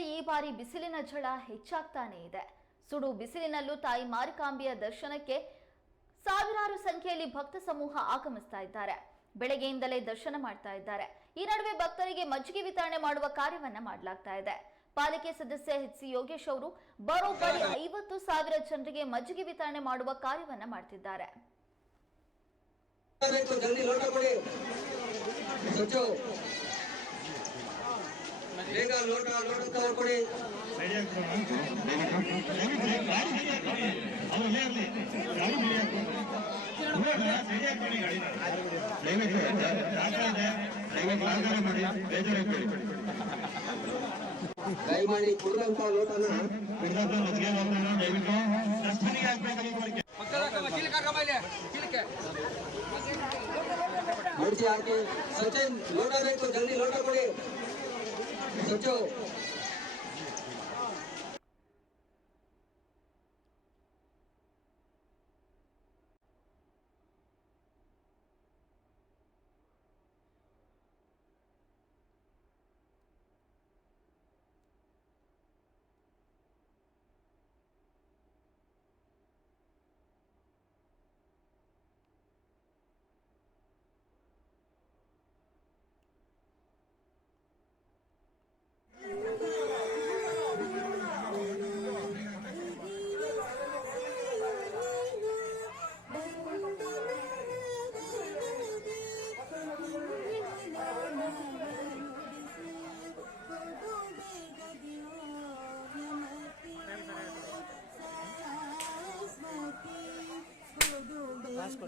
ಈ ಬಾರಿ ಬಿಸಿಲಿನ ಝಳ ಹೆಚ್ಚಾಗ್ತಾನೇ ಇದೆ. ಸುಡು ಬಿಸಿಲಿನಲ್ಲೂ ತಾಯಿ ಮಾರಿಕಾಂಬಿಯ ದರ್ಶನಕ್ಕೆ ಸಾವಿರಾರು ಸಂಖ್ಯೆಯಲ್ಲಿ ಭಕ್ತ ಸಮೂಹ ಆಗಮಿಸ್ತಾ ಇದ್ದಾರೆ. ಬೆಳಗ್ಗೆಯಿಂದಲೇ ದರ್ಶನ ಮಾಡ್ತಾ ಇದ್ದಾರೆ. ಈ ನಡುವೆ ಭಕ್ತರಿಗೆ ಮಜ್ಜಿಗೆ ವಿತರಣೆ ಮಾಡುವ ಕಾರ್ಯವನ್ನ ಮಾಡಲಾಗ್ತಾ ಇದೆ. ಪಾಲಿಕೆ ಸದಸ್ಯ ಎಚ್ ಸಿ ಯೋಗೇಶ್ ಅವರು, ಬರೋಬ್ಬರಿ ಐವತ್ತು ಸಾವಿರ ಜನರಿಗೆ ಮಜ್ಜಿಗೆ ವಿತರಣೆ ಮಾಡುವ ಕಾರ್ಯವನ್ನ ಮಾಡ್ತಿದ್ದಾರೆ. ಲೋಟ ಬೇಗ ಲೋಟ ಲೋಟ ಕವರ್ ಕೊಡಿ. ದಯಮಾಡಿ ಕುಡಿದಂತ ಲೋಟನ. ಮೂರ್ತಿ ಹಾಕಿ. ಸಚಿನ್ ಲೋಟ ಬೇಕು ಜಲ್ದಿ ಲೋಟ ಕೊಡಿ. 就，就。ಸ್ವಚ್ಛ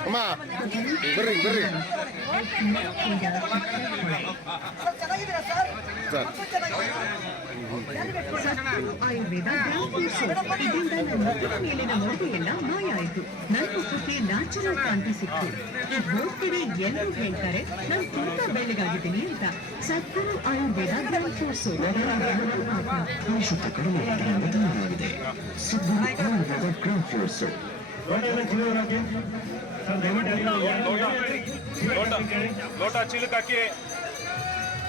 ಅಮ್ಮ, ಬರ್ರಿ ಬರ್ರಿ. ಆಯುರ್ವೇದ ಇದರಿಂದ ನನ್ನ ಮೇಲಿನ ಮೊಡವೆಯೆಲ್ಲ ಮಾಯ ಆಯಿತು ನನ್ನ ಮುಖಕ್ಕೆ ನ್ಯಾಚುರಲ್ ಕಾಂತಿ ಸಿಕ್ತು ಹೋಗ್ತೀವಿ ಎಲ್ಲರೂ ಹೇಳ್ತಾರೆ ನಾನು ತುಂಬ ಬೆಳ್ಳಗಾಗಿದ್ದೀನಿ ಅಂತ ಸದ್ಗುರು ಆಯುರ್ವೇದ ಗ್ರಾಂಡ್ ಫೋರ್ಸ್ ಪರಿಶುದ್ಧ ಕಡಿಮೆ ಸದ್ಗುರು ಆಯುರ್ವೇದ ಗ್ರಾಮ್ ಲೋಟ ಲೋಟ ಚೀಲಕ್ಕೆ ಹಾಕಿ.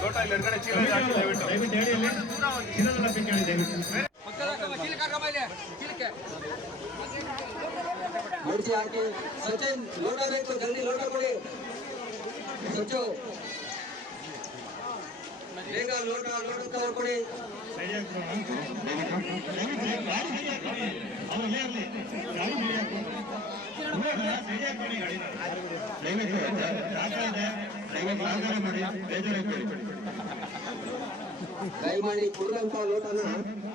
ಲೋಟ ಇಲ್ಲಿ ಎಡಗಡೆ ಚೀಲ ಹಾಕಿ ದಯವಿಟ್ಟು. ಹಾಕಿ ಸಚಿನ್, ಲೋಟ ಬೇಕು ಜಲ್ದಿ ಲೋಟ ಕೊಡಿ ಲೋಟ ಕವರ್ ಕೊಡಿ ದಯಮಾಡಿ ಕುಡಿದಂತ ಲೋಟನ